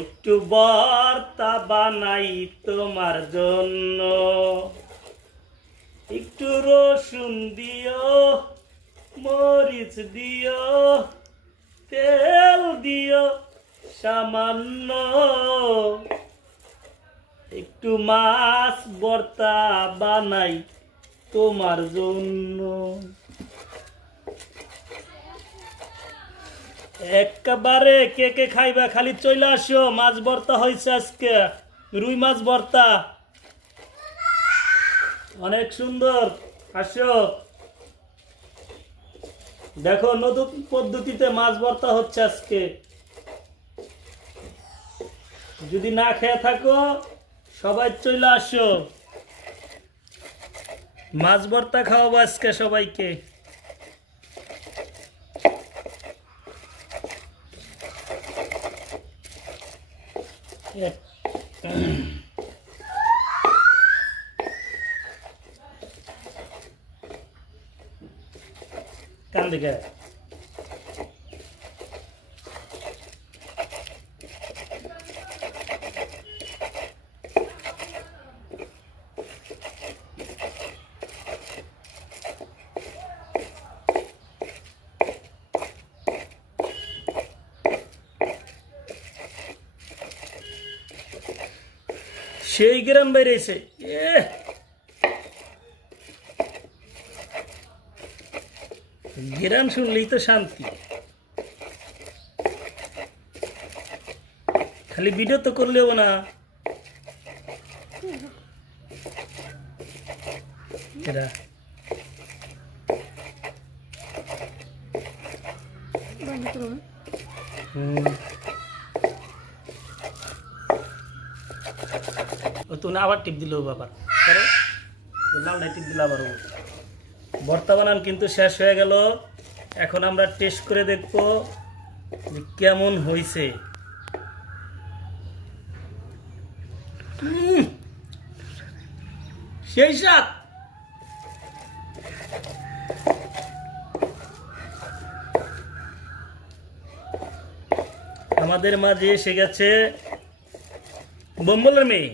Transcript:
একটু ভর্তা বানাই তোমার জন্য, একটু রসুন দিও, মরিচ দিও, তেল দিও সামান্য, একটু মাছ ভর্তা বানাই তোমার জন্য। একেবারে কে কে খাইবা খালি চলে আসো। মাছ ভর্তা হয়েছে আজকে, রুই মাছ ভর্তা, অনেক সুন্দর। আসো দেখো, নতুন পদ্ধতিতে মাছ ভর্তা হচ্ছে আজকে। যদি না খেয়ে থাকো সবাই চলে আসো, মাছ ভর্তা খাওয়াবো আজকে সবাইকে। কান দিকে সেই গ্রাম বেরিয়েছে। গ্রাম শুনলেই তো শান্তি। খালি ভিডিও তো করলেও না, এরা তুমি আবার টিপ দিল বাবার, লাল টিপ দিল আবার। ভর্তা বানান কিন্তু শেষ হয়ে গেল। এখন আমরা টেস্ট করে দেখবো যে কেমন হয়েছে। সেই স্বাদ। আমাদের মাঝে এসে গেছে বোম্বলের মেয়ে।